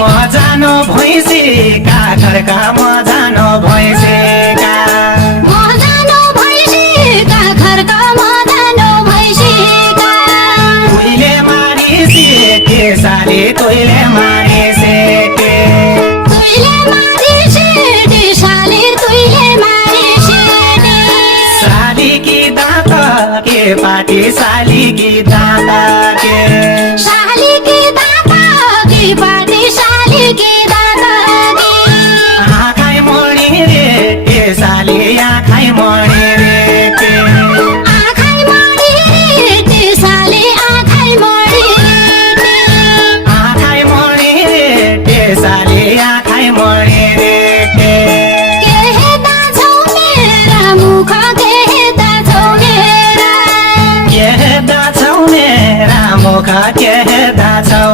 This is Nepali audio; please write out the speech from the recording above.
म जानो भैँसीका घरका म जानो भैँसीका तुइले मारिसे के साली तुइले मारिसे के साली की दाँत के पाटी साली की दाँत के आँखाइ मणि रे के साली आँखाइ मणि रे के आँखाइ मणि रे के साली आँखाइ मणि रे के के दाछौ मेरा मुख के दाछौ